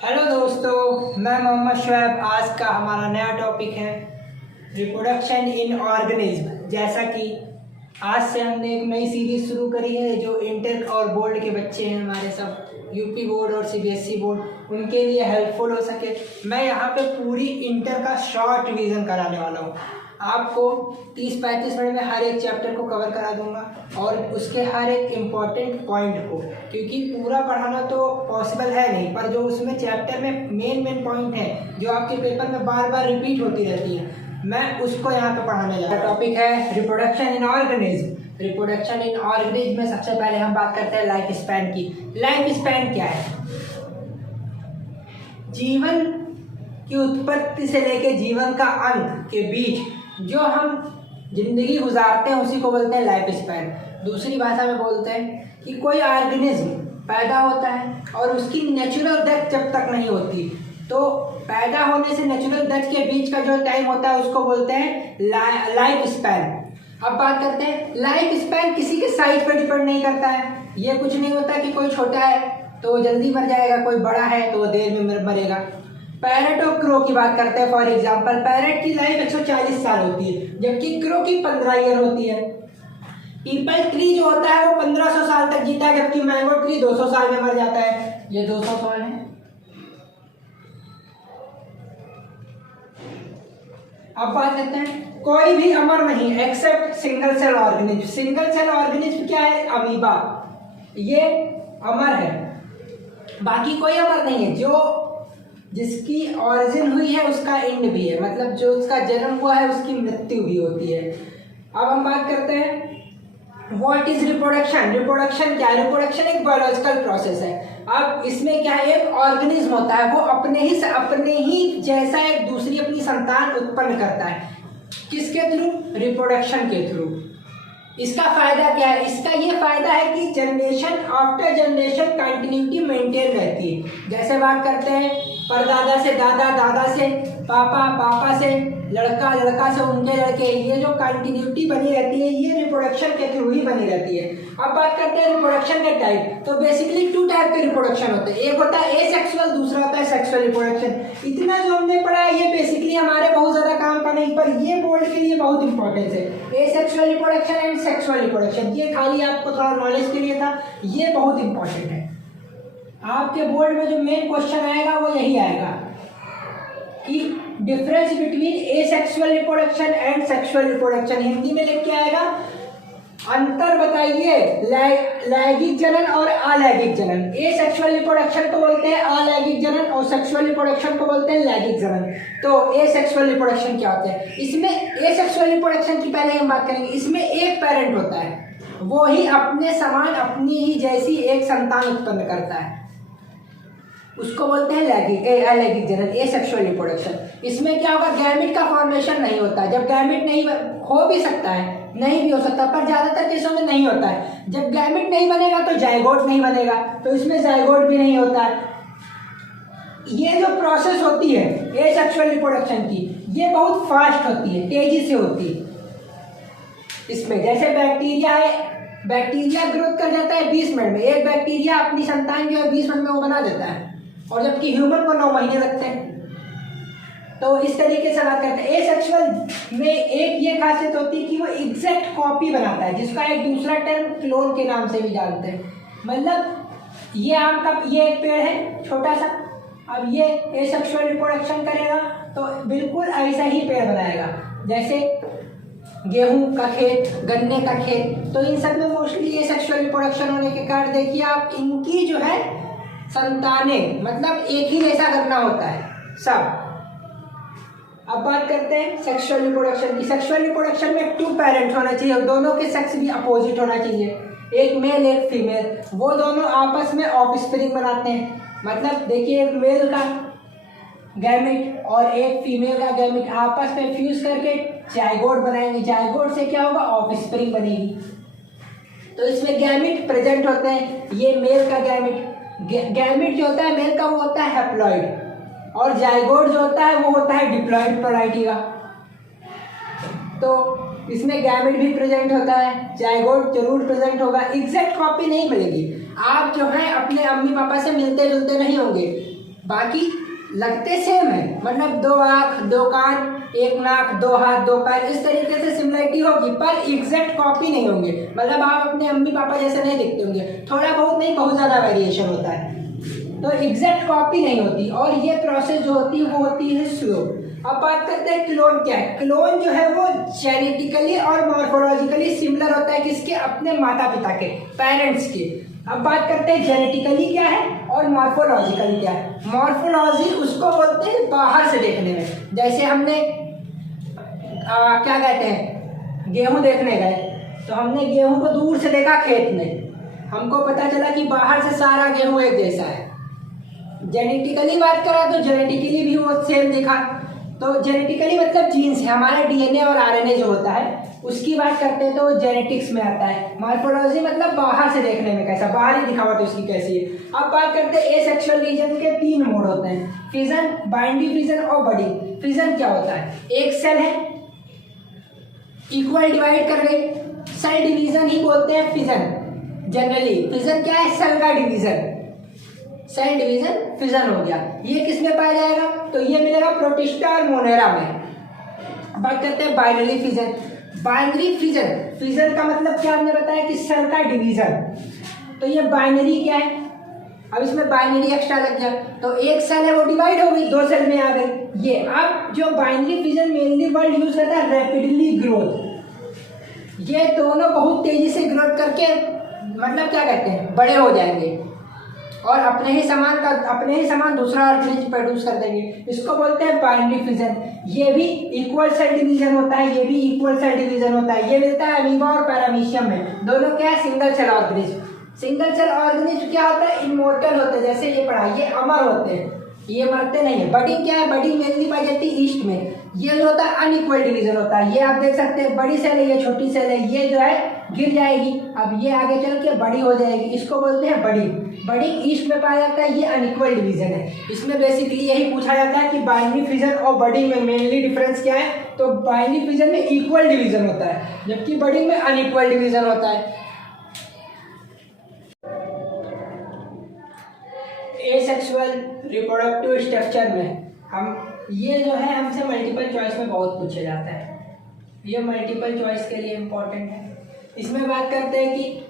Hello दोस्तों, मैं मोहम्मद शुएब। आज का हमारा नया टॉपिक है रिप्रोडक्शन इन ऑर्गेनिज्म। जैसा कि आज से हमने एक नई सीरीज शुरू करी है जो इंटर और बोर्ड के बच्चे हैं, हमारे सब यूपी बोर्ड और सीबीएसई बोर्ड, उनके लिए हेल्पफुल हो सके। मैं यहाँ पे पूरी इंटर का शॉर्ट रिवीजन कराने वाला हूँ। आपको 30-35 मिनट में हर एक चैप्टर को कवर करा दूंगा और उसके हर एक इम्पॉर्टेंट पॉइंट को, क्योंकि पूरा पढ़ाना तो पॉसिबल है नहीं, पर जो उसमें चैप्टर में मेन पॉइंट है जो आपके पेपर में बार बार रिपीट होती रहती है, मैं उसको यहाँ पे पढ़ाने जा रहा हूँ। टॉपिक है reproduction in organism. Reproduction in organism में सबसे पहले हम बात करते हैं लाइफ स्पैन की। लाइफ स्पैन क्या है? जीवन की उत्पत्ति से लेकर जीवन का अंत के बीच जो हम जिंदगी गुजारते हैं उसी को बोलते हैं लाइफ स्पैन। दूसरी भाषा में बोलते हैं कि कोई ऑर्गेनिज्म पैदा होता है और उसकी नेचुरल डेथ जब तक नहीं होती, तो पैदा होने से नेचुरल डेथ के बीच का जो टाइम होता है उसको बोलते हैं लाइफ स्पैन। अब बात करते हैं, लाइफ स्पैन किसी के साइज पर डिपेंड नहीं करता है। ये कुछ नहीं होता कि कोई छोटा है तो वो जल्दी मर जाएगा, कोई बड़ा है तो वो देर में मरेगा। पैरेट और क्रो की बात करते हैं। फॉर एग्जांपल, पैरेट की लाइफ 140 साल होती है, जबकि क्रो की 15 ईयर होती है। पीपल ट्री जो होता है वो 1500 साल तक जीता है, जबकि मैंगो ट्री 200 साल में मर जाता है। ये 200 साल है। अब बात करते हैं, कोई भी अमर नहीं except single cell organism. Single cell organism क्या है? अमीबा। ये अमर है, बाकी कोई अमर नहीं है। जो जिसकी ऑरिजिन हुई है उसका एंड भी है, मतलब जो उसका जन्म हुआ है उसकी मृत्यु भी होती है। अब हम बात करते हैं व्हाट इज रिप्रोडक्शन। रिप्रोडक्शन क्या है? रिप्रोडक्शन एक बायोलॉजिकल प्रोसेस है। अब इसमें क्या है, एक ऑर्गेनिज्म होता है, वो अपने ही जैसा एक दूसरी अपनी संतान उत्पन्न करता है। किसके थ्रू? रिप्रोडक्शन के थ्रू। इसका फायदा क्या है? इसका ये फायदा है कि generation after generation continuity maintain रहती है। जैसे बात करते हैं परदादा से दादा, दादा से पापा, पापा से लड़का, लड़का से उनके लड़के, ये जो कंटिन्यूटी बनी रहती है ये रिप्रोडक्शन के थ्रू ही बनी रहती है। अब बात करते हैं रिप्रोडक्शन के टाइप। तो बेसिकली 2 टाइप के रिप्रोडक्शन होते हैं। एक होता है एसेक्सुअल, दूसरा होता है सेक्सुअल रिप्रोडक्शन। इतना जो हमने पढ़ा है ये बेसिकली हमारे बहुत ज्यादा काम का नहीं, पर ये बोर्ड के लिए बहुत इंपॉर्टेंट है। Asexual reproduction and sexual reproduction, ये खाली आपको थोड़ा नॉलेज के लिए था, ये बहुत इंपॉर्टेंट है। आपके बोर्ड में जो मेन क्वेश्चन आएगा वो यही आएगा कि difference between asexual reproduction and sexual reproduction. Hindi में लिख के आएगा, अंतर बताइए लैंगिक जनन और अलैंगिक जनन। एसेक्सुअल रिप्रोडक्शन को बोलते हैं अलैंगिक जनन और सेक्सुअल रिप्रोडक्शन को बोलते हैं लैंगिक जनन। तो एसेक्सुअल रिप्रोडक्शन क्या होता है? इसमें एसेक्सुअल रिप्रोडक्शन की पहले हम बात करेंगे। इसमें एक पेरेंट होता है, वो ही अपने समान अपनी ही जैसी एक संतान उत्पन्न करता है, उसको बोलते हैं अलैंगिक जनन, एसेक्सुअल रिप्रोडक्शन। इसमें क्या होगा, गैमेट का फॉर्मेशन नहीं होता। जब गैमेट नहीं हो भी सकता है, नहीं भी हो सकता, पर ज्यादातर केसों में नहीं होता है। जब गैमेट नहीं बनेगा तो जाइगोट नहीं बनेगा, तो इसमें जाइगोट भी नहीं होता है। ये जो प्रोसेस होती है एसेक्सुअल रिप्रोडक्शन की, ये बहुत फास्ट होती है, तेजी से होती है। इसमें जैसे बैक्टीरिया है, बैक्टीरिया ग्रोथ कर जाता है 20 मिनट में। एक बैक्टीरिया अपनी संतान जो है 20 मिनट में वो बना देता है, और जबकि ह्यूमन को 9 महीने लगते हैं। तो इस तरीके से बात करते हैं। एसेक्सुअल में एक ये खासियत होती है कि वो एग्जैक्ट कॉपी बनाता है, जिसका एक दूसरा टर्म क्लोन के नाम से भी जानते हैं। मतलब ये आम का ये एक पेड़ है छोटा सा, अब ये एसेक्सुअल रिप्रोडक्शन करेगा तो बिल्कुल ऐसा ही पेड़ बनाएगा, जैसे गेहूं का खेत, गन्ने का खेत। तो इन सब में मोस्टली एसेक्सुअल रिप्रोडक्शन होने के कारण देखिए आप, इनकी जो है संतानें, मतलब एक ही जैसा करना होता है सब। अब बात करते हैं सेक्सुअल रिप्रोडक्शन की। सेक्सुअल रिप्रोडक्शन में 2 पेरेंट्स होने चाहिए, दोनों के सेक्स भी अपोजिट होना चाहिए, एक मेल एक फीमेल। वो दोनों आपस में ऑफस्प्रिंग बनाते हैं। मतलब देखिए, एक मेल का गैमेट और एक फीमेल का गैमेट आपस में फ्यूज करके जाइगोट बनाएंगे। जाइगोट से क्या होगा, ऑफस्प्रिंग बनेगी। तो इसमें गैमेट प्रेजेंट होते हैं। ये मेल का गैमेट जो होता है मेल का, वो होता है हैप्लॉइड, और जाइगोट जो होता है वो होता है डिप्लॉइड वैरायटी का। तो इसमें गैमेट भी प्रेजेंट होता है, जाइगोट जरूर प्रेजेंट होगा। एग्जैक्ट कॉपी नहीं मिलेगी। आप जो है अपने अम्मी पापा से मिलते जुलते नहीं होंगे, बाकी लगते सेम है, मतलब 2 आँख 2 कान 1 नाक 2 हाथ 2 पैर, इस तरीके से सिमिलरिटी होगी, पर एग्जैक्ट कॉपी नहीं होंगे। मतलब आप अपने मम्मी पापा जैसे नहीं दिखते होंगे, थोड़ा बहुत नहीं, बहुत ज़्यादा वेरिएशन होता है, तो एग्जैक्ट कॉपी नहीं होती। और ये प्रोसेस जो होती है वो होती है स्लो। अब बात करते हैं क्लोन क्या है। क्लोन जो है वो जेनेटिकली और मॉर्फोलॉजिकली सिमिलर होता है किसके, अपने माता पिता के, पेरेंट्स के। अब बात करते हैं जेनेटिकली क्या है और मॉर्फोलॉजिकली क्या है। मॉर्फोलॉजी उसको बोलते हैं बाहर से देखने में, जैसे हमने क्या कहते हैं, गेहूं देखने गए तो हमने गेहूं को दूर से देखा खेत में, हमको पता चला कि बाहर से सारा गेहूं एक जैसा है। जेनेटिकली बात करा तो जेनेटिकली भी वो सेम दिखा, तो जेनेटिकली मतलब जीन्स है, हमारा डीएनए और आरएनए जो होता है उसकी बात करते हैं तो जेनेटिक्स में आता है। मॉर्फोलॉजी मतलब बाहर से देखने में कैसा, बाहरी दिखावट उसकी कैसी है। अब बात करते हैं एसेक्सुअल रीजन के 3 मोड होते हैं, फिजन, बाइनरी फिजन और बडिंग। फिजन क्या होता है, एक सेल है इक्वल डिवाइड कर गई, सेल डिवीजन ही बोलते हैं फिजन। जनरली फिजन क्या है, सेल का डिवीजन, सेल डिवीजन फिजन हो गया। ये किस में पाया जाएगा, तो ये मिलेगा प्रोटिस्टा और मोनेरा में। बात करते हैं binary fission. Binary fission, fission का मतलब क्या हमने बताया कि सेल का डिवीजन, तो ये बाइनरी क्या है, अब इसमें बाइनरी एक्स्ट्रा लग गया तो एक सेल है वो डिवाइड हो गई, 2 सेल में आ गई ये। अब जो binary fission mainly word use करता है रैपिडली ग्रोथ, ये दोनों बहुत तेजी से ग्रोथ करके मतलब क्या कहते हैं, बड़े हो जाएंगे और अपने ही समान दूसरा ऑर्गेनिज्म प्रोड्यूस कर देंगे, इसको बोलते हैं बाइनरी फिजन। ये भी इक्वल सेल डिवीजन होता है, ये भी इक्वल सेल डिवीजन होता है। ये मिलता है अमीबा और पैरामीशियम में, दोनों क्या है, single cell organism. Single cell organism क्या होता है, इमोर्टल होते हैं, जैसे ये पढ़ा, ये अमर होते हैं, ये मरते नहीं है। बडिंग क्या है, बडिंग मेनली पाई जाती है ईस्ट में, ये जो होता है अनइक्वल डिवीजन होता है। ये आप देख सकते हैं बड़ी सेल है, ये छोटी सेल है, ये जो है गिर जाएगी, अब ये आगे चल के बड़ी हो जाएगी, इसको बोलते हैं बडिंग। बडिंग ईस्ट में पाया जाता है, ये अनइक्वल डिवीजन है। इसमें बेसिकली यही पूछा जाता है कि बाइनरी फिजन और बडिंग में मेनली डिफरेंस क्या है, तो बाइनरी फिजन में इक्वल डिवीजन होता है जबकि बडिंग में अनइक्वल डिवीजन होता है। एसेक्सुअल रिप्रोडक्टिव स्ट्रक्चर में हम ये जो है हमसे मल्टीपल चॉइस में बहुत पूछा जाता है, ये मल्टीपल चॉइस के लिए इम्पोर्टेंट है। इसमें बात करते हैं कि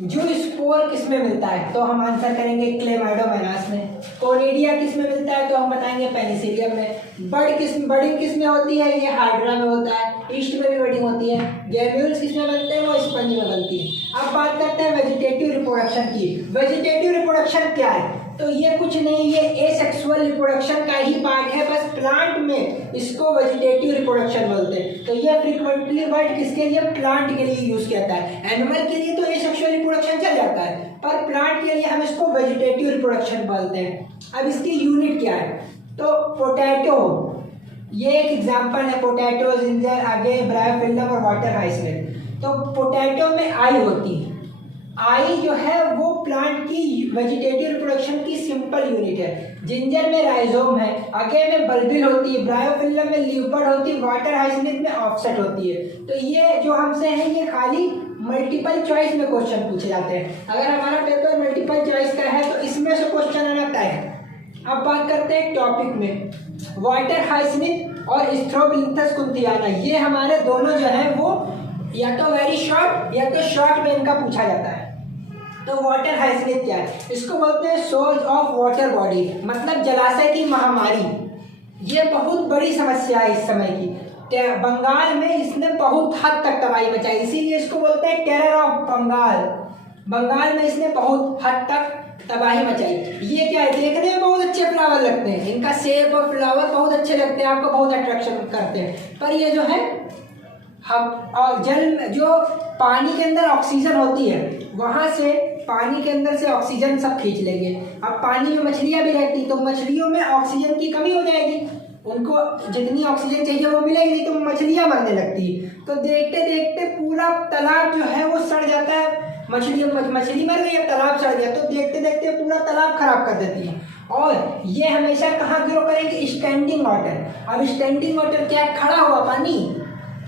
जो स्पोर किस में मिलता है, तो हम आंसर करेंगे क्लेमाइडोमोनास में। कोनिडिया किस में मिलता है, तो हम बताएंगे पेनिसिलियम में। बडिंग किस में होती है, ये हाइड्रा में होता है, ईस्ट में भी बडिंग होती है। गैम्यूल्स किस में बनते हैं, वो स्पंज में बनती है। अब बात करते हैं वेजिटेटिव रिप्रोडक्शन की। वेजिटेटिव रिप्रोडक्शन क्या है, तो ये कुछ नहीं, ये एसेक्सुअल रिप्रोडक्शन का ही पार्ट है, बस प्लांट में इसको वेजिटेटिव रिप्रोडक्शन बोलते हैं। तो ये फ्रीक्वेंटली वर्ड किसके लिए, प्लांट के लिए यूज किया जाता है। एनिमल के लिए तो एसेक्सुअल रिप्रोडक्शन चल जाता है, पर प्लांट के लिए हम इसको वेजिटेटिव रिप्रोडक्शन बोलते हैं। अब इसकी यूनिट क्या है, तो पोटैटो, ये एक एग्जांपल है, पोटैटो, जिंजर, आगे ब्रायोफिल्लम और वाटर हाइसिनेथ। तो पोटैटो में आई होती है, आई जो है वो प्लांट की वेजिटेटिव रिप्रोडक्शन की सिंपल यूनिट है। जिंजर में राइजोम है, आगे में बल्बिल होती है, ब्रायोफिल्लम में लीफ बड होती है, वाटर हाइसिनेथ में ऑफसेट होती है। तो ये जो हमसे है ये खाली मल्टीपल चॉइस में क्वेश्चन पूछे जाते हैं। अगर हमारा पेपर मल्टीपल चॉइस का है तो इसमें से क्वेश्चन आना तय है। अब बात करते हैं टॉपिक में, वाटर हाइसिनेथ और स्ट्रोबिलिंथस कुंथियाना, ये हमारे दोनों जो है वो या तो वेरी शॉर्ट या तो शॉर्ट में इनका पूछा जाता है। तो वाटर हाइसिनेथ क्या है, इसको बोलते हैं सोर्स ऑफ वाटर बॉडी, मतलब जलाशय की महामारी। ये बहुत बड़ी समस्या है इस समय की, बंगाल में इसने बहुत हद तक तबाही मचाई, इसीलिए इसको बोलते हैं टेरर ऑफ बंगाल। बंगाल में इसने बहुत हद तक तबाही मचाई। ये क्या है, देखने में बहुत अच्छे फ्लावर लगते हैं, इनका शेप और फ्लावर बहुत अच्छे लगते हैं, आपको बहुत अट्रैक्शन करते हैं, पर ये जो है हम और जल जो पानी के अंदर ऑक्सीजन होती है वहाँ से पानी के अंदर से ऑक्सीजन सब खींच लेंगे। अब पानी में मछलियाँ भी रहती तो मछलियों में ऑक्सीजन की कमी हो जाएगी, उनको जितनी ऑक्सीजन चाहिए वो मिलेगी नहीं तो मछलियाँ मरने लगती। तो देखते देखते पूरा तालाब जो है वो सड़ जाता है, मछली मर गई, अब तालाब सड़ गया, तो देखते देखते पूरा तालाब खराब कर देती है। और ये हमेशा कहाँ ग्रो करेंगे, स्टैंडिंग वाटर। अब स्टैंडिंग वाटर क्या है, खड़ा हुआ पानी,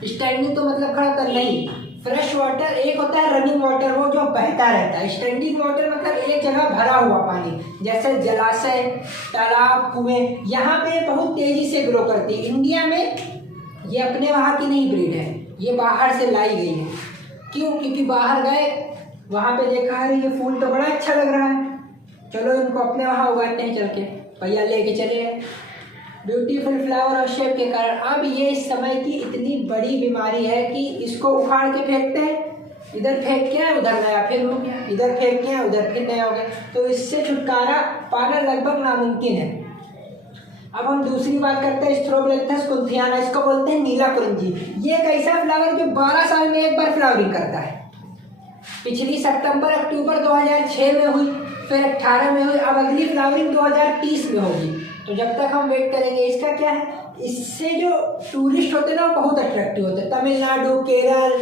स्टैंडिंग तो मतलब खड़ा कर नहीं, फ्रेश वाटर एक होता है रनिंग वाटर, वो जो बहता रहता है। स्टैंडिंग वाटर मतलब एक जगह भरा हुआ पानी, जैसे जलाशय, तालाब, कुएं, यहाँ पे बहुत तेजी से ग्रो करती है। इंडिया में ये अपने वहाँ की नहीं ब्रीड है, ये बाहर से लाई गई है। क्यों? क्योंकि बाहर गए, वहाँ पे देखा है ये फूल तो बड़ा अच्छा लग रहा है, चलो इनको अपने वहाँ उगाते हैं चल के, भैया लेके चले गए। ब्यूटीफुल फ्लावर और शेप के कारण अब ये इस समय की इतनी बड़ी बीमारी है कि इसको उखाड़ के फेंकते हैं, इधर फेंक के उधर नया फिर हो गया, इधर फेंक के उधर फिर नया हो गया। तो इससे छुटकारा पाना लगभग नामुमकिन है। अब हम दूसरी बात करते हैं स्ट्रोबिलेंथस कुंथियाना, इसको बोलते हैं नीला कुंजी। ये एक ऐसा फ्लावर जो 12 साल में एक बार फ्लावरिंग करता है। पिछली सितंबर अक्टूबर 2006 में हुई, फिर 18 में हुई, अब अगली फ्लावरिंग 2030 में होगी। तो जब तक हम वेट करेंगे। इसका क्या है, इससे जो टूरिस्ट होते हैं ना वो बहुत अट्रैक्टिव होते हैं। तमिलनाडु, केरल,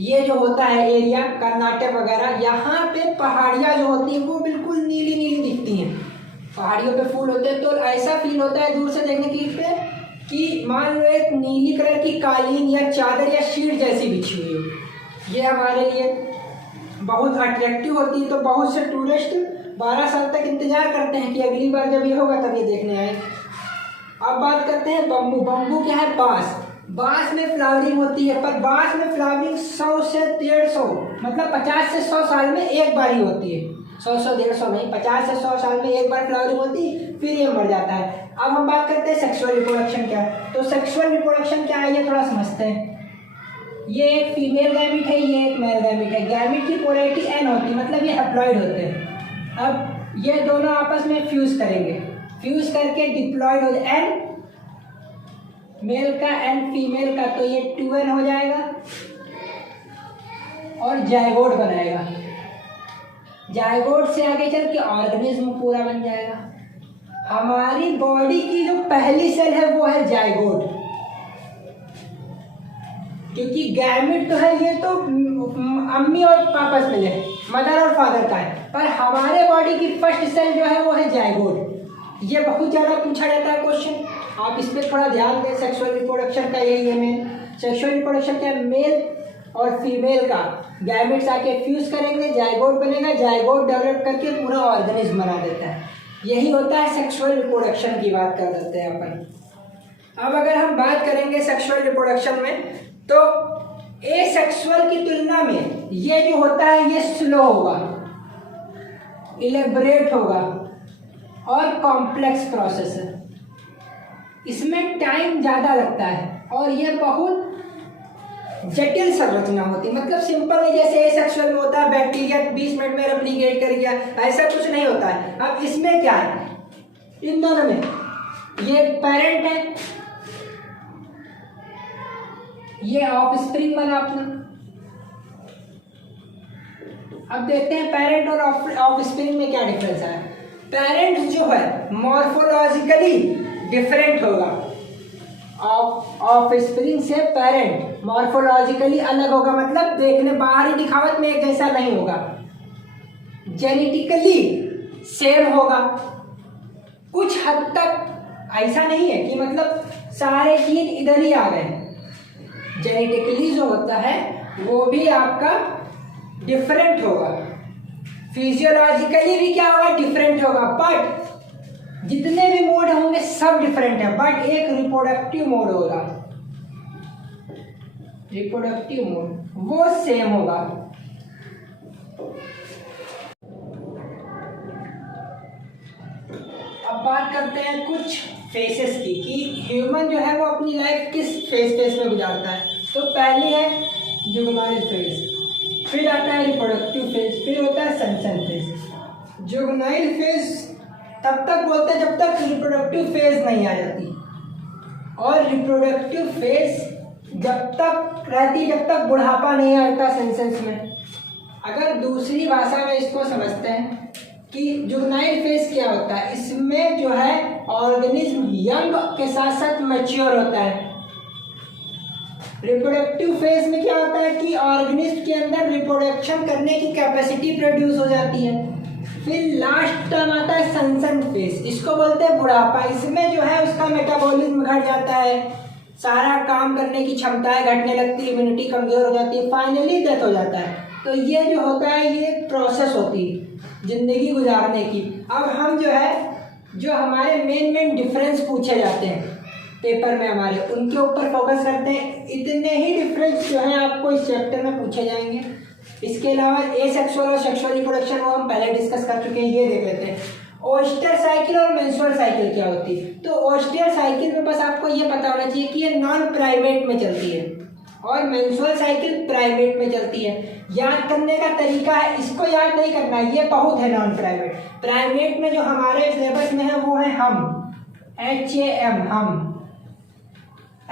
ये जो होता है एरिया, कर्नाटक वगैरह, यहाँ पे पहाड़ियाँ जो होती हैं वो बिल्कुल नीली नीली दिखती हैं, पहाड़ियों पे फूल होते हैं। तो ऐसा फील होता है दूर से देखने की पे कि मान लो एक नीली कलर की कालीन या चादर या शीट जैसी बिछी हुई हो। ये हमारे लिए बहुत अट्रैक्टिव होती है। तो बहुत से टूरिस्ट 12 साल तक इंतजार करते हैं कि अगली बार जब ये होगा तब ये देखने आए। अब बात करते हैं बम्बू। बम्बू क्या है? बांस। बांस में फ्लावरिंग होती है, पर बांस में फ्लावरिंग 100 से 150 मतलब 50 से 100 साल में एक बार ही होती है। 100-150 नहीं, 50 से 100 साल में एक बार फ्लावरिंग होती है, फिर ये मर जाता है। अब हम बात करते हैं सेक्सुअल रिप्रोडक्शन क्या है। तो सेक्सुअल रिप्रोडक्शन क्या है ये थोड़ा समझते हैं। ये एक फीमेल गैमिट है, ये एक मेल गैमिट है। गैमिट की पोलैरिटी एन होती है, मतलब ये हैप्लॉइड होते हैं। अब ये दोनों आपस में फ्यूज करेंगे, फ्यूज करके डिप्लॉइड हो जाए, एन मेल का एन फीमेल का, तो ये 2n हो जाएगा और जायगोट बनाएगा। जायगोट से आगे चल के ऑर्गेनिज्म पूरा बन जाएगा। हमारी बॉडी की जो पहली सेल है वो है जायगोट, क्योंकि गैमेट तो है ये तो अम्मी और पापा से मिले, मदर और फादर का है, पर हमारे बॉडी की फर्स्ट सेल जो है वो है जायगोट। ये बहुत ज़्यादा पूछा जाता है क्वेश्चन, आप इस पर थोड़ा ध्यान दें। सेक्सुअल रिप्रोडक्शन का यही है मेन। सेक्सुअल रिप्रोडक्शन क्या है? मेल और फीमेल का गैमेट्स आके फ्यूज करेंगे, जायगोट बनेगा, जायगोट डेवलप करके पूरा ऑर्गेनिज्म बना देता है। यही होता है सेक्सुअल रिप्रोडक्शन की बात कर देते हैं अपन। अब अगर हम बात करेंगे सेक्सुअल रिप्रोडक्शन में, तो एसेक्सुअल की तुलना में ये जो होता है ये स्लो होगा, इलेबरेट होगा और कॉम्प्लेक्स प्रोसेस है। इसमें टाइम ज़्यादा लगता है और ये बहुत जटिल संरचना होती है। मतलब सिंपल नहीं जैसे एसेक्सुअल में होता है बैक्टीरिया 20 मिनट में रेप्लिकेट कर गया, ऐसा कुछ नहीं होता है। अब इसमें क्या है, इन दोनों में ये पेरेंट है, ये ऑफस्प्रिंग बना अपना। अब देखते हैं पेरेंट और ऑफस्प्रिंग में क्या डिफरेंस है। पेरेंट जो है मॉर्फोलॉजिकली डिफरेंट होगा, ऑफस्प्रिंग से पेरेंट मॉर्फोलॉजिकली अलग होगा, मतलब देखने बाहरी दिखावट में एक जैसा नहीं होगा। जेनेटिकली सेम होगा, कुछ हद तक ऐसा नहीं है कि मतलब सारे जीन इधर ही आ गए। जेनेटिकली जो होता है वो भी आपका डिफरेंट होगा, फिजियोलॉजिकली भी क्या होगा, डिफरेंट होगा। बट जितने भी मोड होंगे सब डिफरेंट है, बट एक रिप्रोडक्टिव मोड होगा, रिप्रोडक्टिव मोड वो सेम होगा। अब बात करते हैं कुछ फेसेस की कि ह्यूमन जो है वो अपनी लाइफ किस फेज में गुजारता है। तो पहले है जुगनाइल फेज, फिर आता है रिप्रोडक्टिव फेज, फिर होता है सनसन फेज। जुगनाइल फेज तब तक बोलते हैं जब तक रिप्रोडक्टिव फेज नहीं आ जाती, और रिप्रोडक्टिव फेज जब तक रहती जब तक बुढ़ापा नहीं आता सेंसेस में। अगर दूसरी भाषा में इसको समझते हैं कि जुगनाइल फेज क्या होता है, इसमें जो है ऑर्गेनिज्म यंग के साथ साथ मैच्योर होता है। रिप्रोडक्टिव फेज में क्या होता है कि ऑर्गेनिज्म के अंदर रिप्रोडक्शन करने की कैपेसिटी प्रोड्यूस हो जाती है। फिर लास्ट टर्म आता है सनसन फेज, इसको बोलते हैं बुढ़ापा। इसमें जो है उसका मेटाबॉलिज्म घट जाता है, सारा काम करने की क्षमताएं घटने लगती है, इम्यूनिटी कमजोर हो जाती है, फाइनली डेथ हो जाता है। तो ये जो होता है ये प्रोसेस होती है जिंदगी गुजारने की। अब हम जो है जो हमारे मेन डिफरेंस पूछे जाते हैं पेपर में हमारे, उनके ऊपर फोकस करते हैं। इतने ही डिफरेंस जो है आपको इस चैप्टर में पूछे जाएंगे। इसके अलावा एसेक्सुअल और सेक्सुअल रिप्रोडक्शन वो हम पहले डिस्कस कर चुके हैं, ये देख लेते हैं। ओस्टर साइकिल और मेंस्ट्रुअल साइकिल क्या होती है। तो ओस्टर साइकिल में बस आपको ये पता होना चाहिए कि ये नॉन प्राइवेट में चलती है और मेंस्ट्रुअल साइकिल प्राइवेट में चलती है। याद करने का तरीका है, इसको याद नहीं करना है, ये बहुत है नॉन प्राइवेट। प्राइवेट में जो हमारे सिलेबस में है वो है हम, HAM, हम,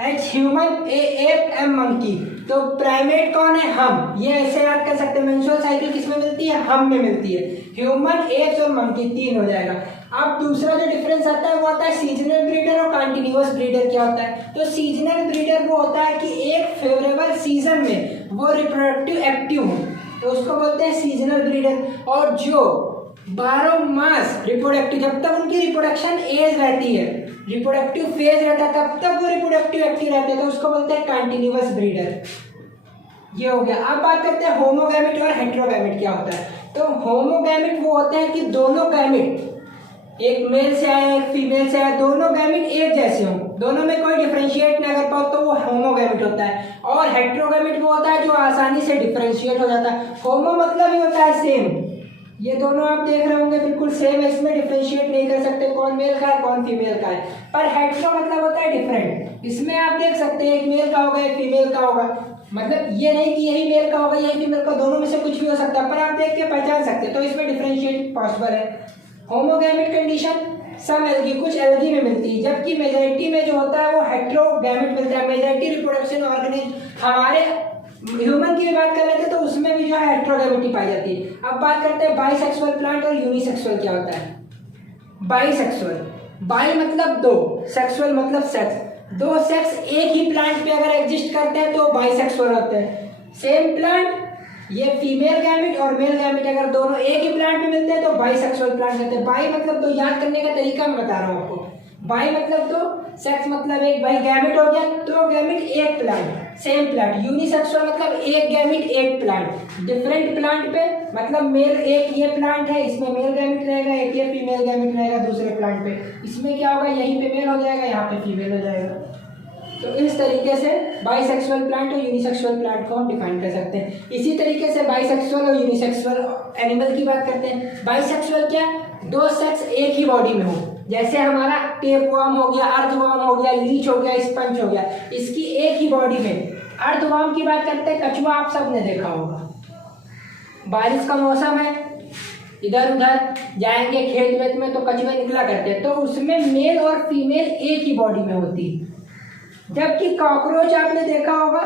H ह्यूमन, AFM मंकी। तो प्राइमेट कौन है, हम। ये ऐसे याद कर सकते हैं। मेंस्ट्रुअल साइकिल किसमें मिलती है, हम में मिलती है। ह्यूमन, एप्स और मंकी 3 हो जाएगा। अब दूसरा जो डिफरेंस आता है वो आता है सीजनल ब्रीडर और कंटिन्यूअस ब्रीडर। क्या होता है, तो सीजनल ब्रीडर वो होता है कि एक फेवरेबल सीजन में वो रिप्रोडक्टिव एक्टिव हो, तो उसको बोलते हैं सीजनल ब्रीडर। और जो 12 मास रिप्रोडक्टिव, जब तक उनकी रिप्रोडक्शन एज रहती है, रिप्रोडक्टिव फेज रहता है, तब तक वो रिप्रोडक्टिव एक्टिव रहते हैं, तो उसको बोलते हैं कंटिन्यूअस ब्रीडर। ये हो गया। अब बात करते हैं होमोगैमेट और हेटेरोगैमेट क्या होता है। तो होमोगैमेट वो होते हैं कि दोनों गैमेट, एक मेल से आया एक फीमेल से आया, दोनों गैमेट एक जैसे हों, दोनों में कोई डिफरेंशिएट ना कर पाओ, तो वो होमोगैमेट होता है। और हेटेरोगैमेट वो होता है जो आसानी से डिफरेंशिएट हो जाता है। होमो मतलब ही होता है सेम, ये दोनों आप देख रहे होंगे बिल्कुल सेम है, इसमें डिफरेंशिएट नहीं कर सकते कौन मेल का है कौन फीमेल का है। पर हेटेरो मतलब होता है डिफरेंट, इसमें आप देख सकते हैं एक मेल का होगा एक फीमेल का होगा, मतलब ये नहीं कि यही मेल का होगा यही फीमेल का, दोनों में से कुछ भी हो सकता है, पर आप देख के पहचान सकते हैं, तो इसमें डिफरेंशिएट पॉसिबल है। होमोगैमेट कंडीशन सम एल्गी, कुछ एल्गी में मिलती है, जबकि मेजॉरिटी में जो होता है वो हेटेरोगैमेट मिलता है। मेजॉरिटी रिप्रोडक्शन ऑर्गेनिज्म, हमारे ह्यूमन की भी बात कर लेते हैं तो उसमें भी जो है हेटेरोगैमेटी पाई जाती है। अब बात करते हैं बाइसेक्सुअल प्लांट और यूनिसेक्सुअल क्या होता है। बाइसेक्सुअल, बाई मतलब दो, सेक्सुअल मतलब सेक्स, दो सेक्स एक ही प्लांट पे अगर एग्जिस्ट करते हैं तो बाइसेक्सुअल होते हैं। सेम प्लांट, ये फीमेल गैमेट और मेल गैमेट अगर दोनों एक ही प्लांट में मिलते हैं तो बाइसेक्सुअल प्लांट कहते हैं। बाई मतलब दो, याद करने का तरीका मैं बता रहा हूँ आपको। बाई मतलब दो, सेक्स मतलब एक, बाई गैमेट हो गया दो गैमेट एक प्लांट, सेम प्लांट। यूनिसेक्सुअल मतलब एक गैमेट एक प्लांट, डिफरेंट प्लांट पे, मतलब मेल एक ये प्लांट है इसमें मेल गैमेट रहेगा, एक ये फीमेल गैमेट रहेगा दूसरे प्लांट पे, इसमें क्या होगा यहीं पे मेल हो जाएगा यहाँ पे फीमेल हो जाएगा। तो इस तरीके से बाइसेक्सुअल प्लांट और यूनिसेक्सुअल प्लांट को हम डिफाइन कर सकते हैं। इसी तरीके से बाइसेक्सुअल और यूनिसेक्सुअल एनिमल की बात करते हैं। बाइसेक्सुअल क्या, दो सेक्स एक ही बॉडी में हो, जैसे हमारा टेपवर्म हो गया, अर्थवर्म हो गया, लीच हो गया, स्पंज हो गया, इसकी एक ही बॉडी में। अर्थवर्म की बात करते हैं, कछुआ आप सबने देखा होगा, बारिश का मौसम है इधर उधर जाएंगे खेत वेत में तो कछुए निकला करते हैं, तो उसमें मेल और फीमेल एक ही बॉडी में होती है। जबकि कॉकरोच आपने देखा होगा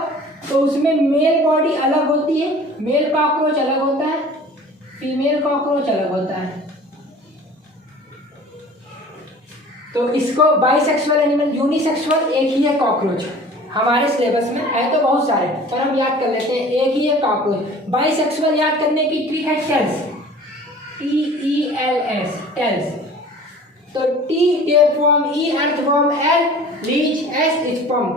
तो उसमें मेल बॉडी अलग होती है, मेल कॉकरोच अलग होता है, फीमेल कॉकरोच अलग होता है। तो इसको बाइसेक्सुअल एनिमल, यूनिसेक्सुअल एक ही है कॉकरोच, हमारे सिलेबस में है तो बहुत सारे पर हम याद कर लेते हैं, एक ही है कॉकरोच। बाइसेक्सुअल याद करने की ट्रिक है टेल्स, TELS, टेल्स। तो T tapeworm, E earthworm, L leech, S sperm.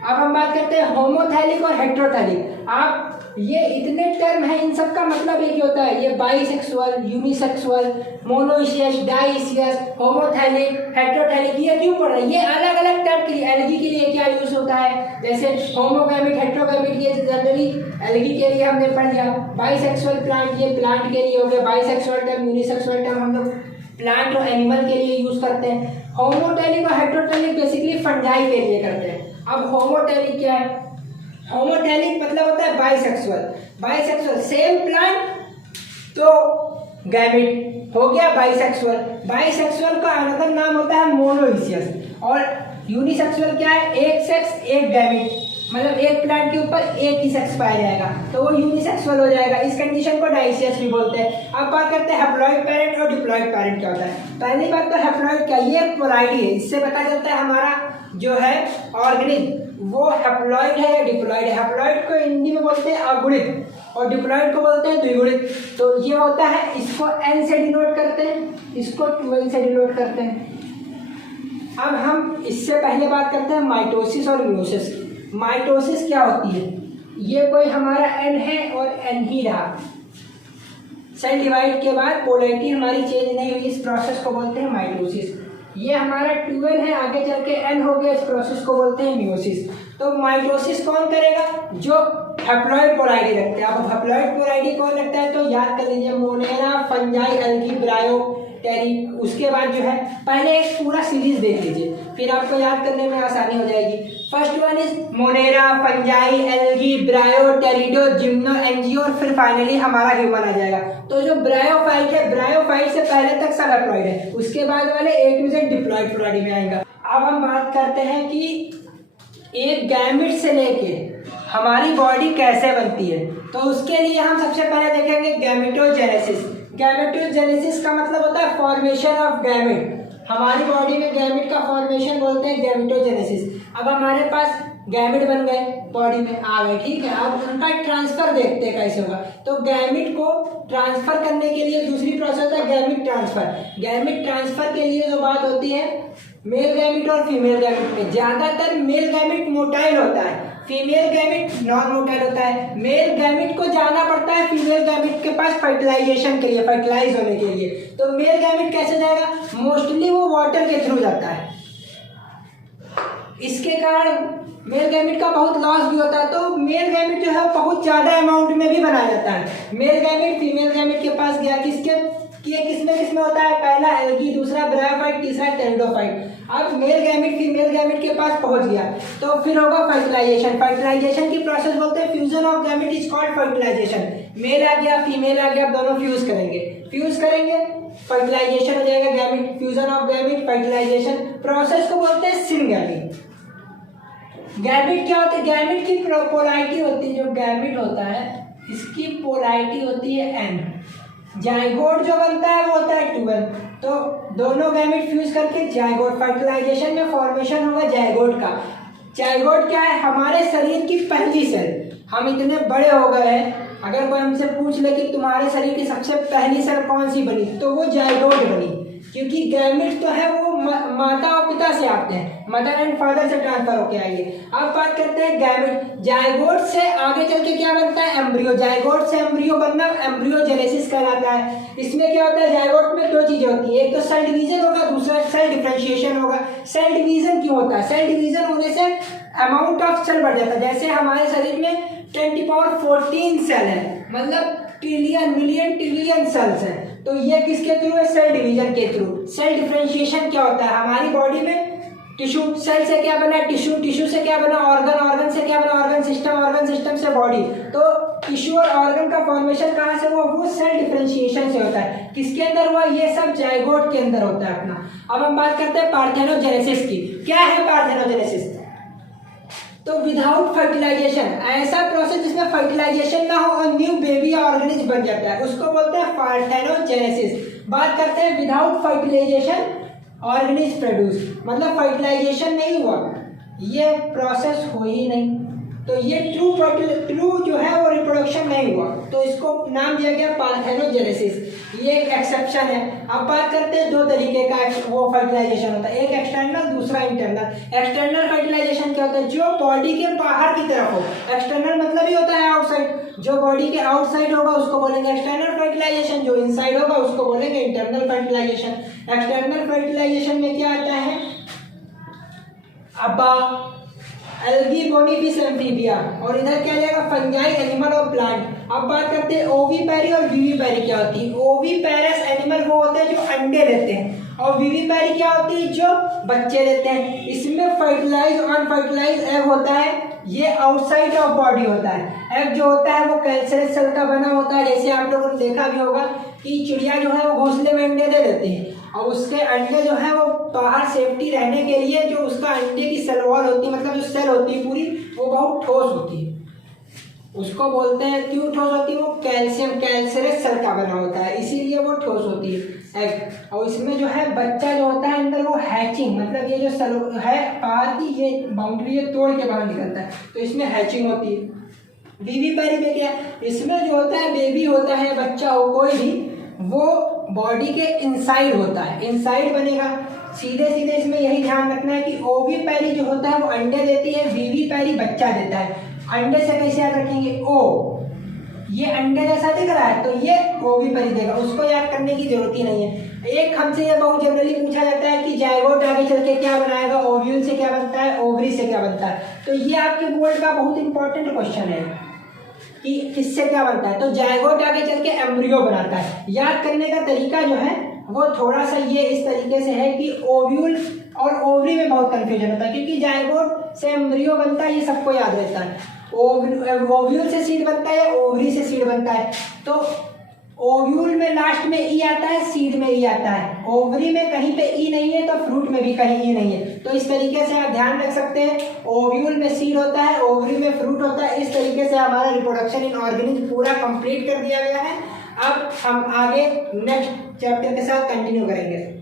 अब हम बात करते हैं होमोथैलिक और हेटेरोथैलिक। आप ये इतने टर्म है, इन सब का मतलब एक ही होता है, ये bisexual, unisexual, monoecious, dioecious, homothallic, heterothallic, ये क्यों पढ़ रहे हैं, ये अलग अलग टर्म के लिए। एल्गी के लिए क्या यूज होता है, जैसे होमोगैमेट, हेटेरोगैमेट, ये जनरली एल्गी के लिए हमने पढ़ लिया। बाइसेक्सुअल प्लांट, ये प्लांट के लिए हो गया, बाइसेक्सुअल टर्म, यूनिसेक्सुअल टर्म हम लोग प्लांट और एनिमल के लिए यूज करते हैं। होमोटैलिक और हेटेरोटैलिक बेसिकली फंजाई के लिए करते हैं। अब होमोटैलिक क्या है, होमोटैलिक मतलब होता है बाइसेक्सुअल, बाइसेक्सुअल सेम प्लांट तो गैमेट हो गया बाइसेक्सुअल। बाइसेक्सुअल का अनदर नाम होता है मोनोइशियस। और यूनिसेक्सुअल क्या है, एक सेक्स एक गैमेट, मतलब एक प्लांट के ऊपर एक ही सेक्स पाया जाएगा तो वो यूनिसेक्सुअल हो जाएगा। इस कंडीशन को डाइशियस भी बोलते हैं। अब बात करते हैं हैप्लॉइड पैरेंट और डिप्लॉइड पैरेंट क्या होता है। पहली बात तो हैप्लॉइड क्या, ये पोलाइडी है, इससे पता चलता है हमारा जो है ऑर्गेनिज्म वो हैप्लॉइड है या डिप्लॉइड है। हैप्लॉइड को हिंदी में बोलते हैं अगुणित और डिप्लॉइड को बोलते हैं द्विगुणित। तो ये होता है, इसको N से डिनोट करते हैं, इसको 12 से डिनोट करते हैं। अब हम इससे पहले बात करते हैं माइटोसिस और मियोसिस की। माइटोसिस क्या होती है? ये कोई हमारा एन है और एन ही रहा, सेल डिवाइड के बाद पोलैरिटी हमारी चेंज नहीं हुई, इस प्रोसेस को बोलते हैं माइटोसिस। ये हमारा 12 है, आगे चल के एन हो गया, इस प्रोसेस को बोलते हैं मियोसिस। तो माइटोसिस कौन करेगा? जो हैप्लॉइड पोलैरिटी रखते हैं। अब हैप्लॉइड पोलैरिटी कौन रखता है? तो याद कर लीजिए, मोनेरा, फंजाई, एल्गी, ब्रायो, टेरी। उसके बाद जो है पहले एक पूरा सीरीज देख लीजिए, फिर आपको याद करने में आसानी हो जाएगी। First one is monera, fungi, algae, bryo, pterido, gymno, angio और फिर फाइनली हमारा ह्यूमन आ जाएगा। तो जो ब्रायोफाइट है, ब्रायोफाइट से पहले तक सब हैप्लॉइड है, उसके बाद वाले ए टू जेड डिप्लॉइड पोलैरिटी में आएगा। अब हम बात करते हैं कि एक गैमेट से लेके हमारी बॉडी कैसे बनती है। तो उसके लिए हम सबसे पहले देखेंगे गैमेटोजेनेसिस। गैमेटोजेनेसिस का मतलब होता है फॉर्मेशन ऑफ गैमेट। हमारी बॉडी में गैमेट का फॉर्मेशन बोलते हैं गैमेटोजेनेसिस। अब हमारे पास गैमेट बन गए, बॉडी में आ गए, ठीक है। अब उनका ट्रांसफर देखते हैं कैसे होगा। तो गैमेट को ट्रांसफर करने के लिए दूसरी प्रोसेस है गैमेट ट्रांसफर। गैमेट ट्रांसफर के लिए जो बात होती है मेल गैमेट और फीमेल गैमेट में, ज्यादातर मेल गैमेट मोटाइल होता है, फीमेल गैमेट नॉन मोटाइल होता है। मेल गैमेट को जाना पड़ता है फीमेल गैमेट के पास फर्टिलाइजेशन के लिए, फर्टिलाइज होने के लिए। तो मेल गैमेट कैसे जाएगा? मोस्टली वो वाटर के थ्रू जाता है, इसके कारण मेल गैमेट का बहुत लॉस भी होता है। तो मेल गैमेट जो है बहुत ज्यादा अमाउंट में भी बनाया जाता है। मेल गैमेट फीमेल गैमेट के पास गया, किसमें होता है? पहला एल्गी, दूसरा ब्रायोफाइट, तीसरा टेरिडोफाइट। अब मेल गैमेट फीमेल गैमेट के पास पहुंच गया तो फिर होगा फर्टिलाइजेशन। फर्टिलाइजेशन की प्रोसेस बोलते हैं fusion of gamete is called fertilization. Male आ गया, फीमेल आ गया, दोनों फ्यूज करेंगे, फर्टिलाइजेशन हो जाएगा gamete. Fusion of gamete, fertilization, process को बोलते हैं सिनगैमी। गैमेट क्या होता है? गैमेट की पोलैरिटी होती है, जो गैमेट होता है इसकी पोलैरिटी होती है एन। जाइगोट जो बनता है वो होता है 12। तो दोनों गैमेट फ्यूज करके जाइगोट, फर्टिलाइजेशन में फॉर्मेशन होगा जाइगोट का। जाइगोट क्या है? हमारे शरीर की पहली सेल। हम इतने बड़े हो गए हैं, अगर कोई हमसे पूछ ले कि तुम्हारे शरीर की सबसे पहली सेल कौन सी बनी, तो वो जाइगोट बनी, क्योंकि गैमेट तो है वो माता और पिता से आते हैं, मदर एंड फादर से ट्रांसफर होके आएंगे। अब बात करते हैं गैमेट। जाइगोट से आगे चल के क्या बनता है? एम्ब्रियो। जाइगोट से एम्ब्रियो बनना एम्ब्रियोजेनेसिस कहलाता है। इसमें क्या होता है? जाइगोट में दो चीजें होती है, एक तो सेल डिवीजन होगा, दूसरा सेल डिफरेंशिएशन होगा। सेल डिवीजन क्यों होता है? सेल डिवीजन होने से अमाउंट ऑफ सेल बढ़ जाता है। जैसे हमारे शरीर में 10⁻14 सेल है, मतलब ट्रिलियन, मिलियन, ट्रिलियन सेल्स हैं। तो ये किसके थ्रू है? सेल डिवीजन के थ्रू। सेल डिफरेंशिएशन क्या होता है? हमारी बॉडी में टिश्यू, सेल से क्या बना? टिश्यू, टिश्यू से क्या बना? ऑर्गन, ऑर्गन से क्या बना? ऑर्गन सिस्टम, ऑर्गन सिस्टम से बॉडी। तो टिश्यू और ऑर्गन का फॉर्मेशन कहाँ से हुआ? वो सेल डिफरेंशिएशन से होता है। किसके अंदर हुआ? ये सब जाइगोट के अंदर होता है अपना। अब हम बात करते हैं पार्थेनोजेनेसिस की। क्या है पार्थेनोजेनेसिस? तो विदाउट फर्टिलाइजेशन, ऐसा प्रोसेस जिसमें फर्टिलाइजेशन ना हो और न्यू बेबी ऑर्गेनिज्म बन जाता है, उसको बोलते हैं पार्थेनोजेनेसिस। बात करते हैं विदाउट फर्टिलाइजेशन ऑर्गेनिज्म प्रोड्यूस, मतलब फर्टिलाइजेशन नहीं हुआ, ये प्रोसेस हो ही नहीं, तो ये ट्रू जो है वो रिप्रोडक्शन नहीं हुआ, तो इसको नाम दिया गया पार्थेनोजेनेसिस। ये एक एक्सेप्शन है। अब बात करते हैं दो तरीके का वो फर्टिलाइजेशन होता है, एक एक्सटर्नल, दूसरा इंटरनल। एक्सटर्नल फर्टिलाइजेशन क्या होता है? जो बॉडी के बाहर की तरफ हो। एक्सटर्नल मतलब ही होता है आउटसाइड, जो बॉडी के आउटसाइड होगा उसको बोलेंगे एक्सटर्नल फर्टिलाइजेशन, जो इनसाइड होगा उसको बोलेंगे इंटरनल फर्टिलाइजेशन। एक्सटर्नल फर्टिलाइजेशन में क्या आता है? अब्बा, एल्गी, बोनीफिश, एम्फीबिया, और इधर क्या जाएगा? फंजाई, एनिमल और प्लांट। अब बात करते हैं ओवीपैरी और विविपैरी क्या होती है। ओवीपैरस एनिमल वो होते हैं जो अंडे देते हैं, और विविपैरी क्या होती है? जो बच्चे देते हैं। इसमें फर्टिलाइज और अनफर्टिलाइज एग होता है, ये आउटसाइड ऑफ बॉडी होता है। एग जो होता है वो कैल्शियस सेल का बना होता है, जैसे आप लोगों ने देखा भी होगा कि चिड़िया जो है वो घोंसले में अंडे दे देते हैं, और उसके अंडे जो है वो बाहर सेफ्टी रहने के लिए जो उसका अंडे की सेल वॉल होती है, मतलब जो सेल होती है पूरी, वो बहुत ठोस होती है। उसको बोलते हैं, क्यों ठोस होती है? वो कैल्शियस सेल का बना होता है, इसीलिए वो ठोस होती है एग। और इसमें जो है बच्चा जो होता है अंदर वो हैचिंग, मतलब ये जो सेल है बाहर की, ये बाउंड्री ये तोड़ के बाहर निकलता है, तो इसमें हैचिंग होती है। विविपैरी में क्या? इसमें जो होता है बेबी होता है, बच्चा हो कोई भी, वो बॉडी के इनसाइड होता है, इनसाइड बनेगा, सीधे सीधे इसमें यही ध्यान रखना है कि ओविपेरी जो होता है वो अंडे देती है, विविपेरी बच्चा देता है। अंडे से कैसे याद रखेंगे, ओ, ये अंडे जैसा दिख रहा है तो ये ओविपेरी देगा, उसको याद करने की जरूरत ही नहीं है। एक हमसे ये बहुत जनरली पूछा जाता है कि जायगोट आगे चल के क्या बनाएगा, ओव्यूल से क्या बनता है, ओवरी से क्या बनता है। तो ये आपके बोर्ड का बहुत इंपॉर्टेंट क्वेश्चन है कि किससे क्या बनता है। तो जायगोट आगे चल के एम्ब्रियो बनाता है। याद करने का तरीका जो है वो थोड़ा सा ये इस तरीके से है कि ओव्यूल और ओवरी में बहुत कंफ्यूजन होता है, क्योंकि जायगोट से एम्ब्रियो बनता है ये सबको याद रहता है, ओव्यूल से सीड बनता है, ओवरी से सीड बनता है। तो ओव्यूल में लास्ट में ई आता है, सीड में ई आता है, ओवरी में कहीं पे ई नहीं है तो फ्रूट में भी कहीं ई नहीं है। तो इस तरीके से आप ध्यान रख सकते हैं, ओव्यूल में सीड होता है, ओवरी में फ्रूट होता है। इस तरीके से हमारा रिप्रोडक्शन इन ऑर्गेनिज्म पूरा कंप्लीट कर दिया गया है। अब हम आगे नेक्स्ट चैप्टर के साथ कंटिन्यू करेंगे।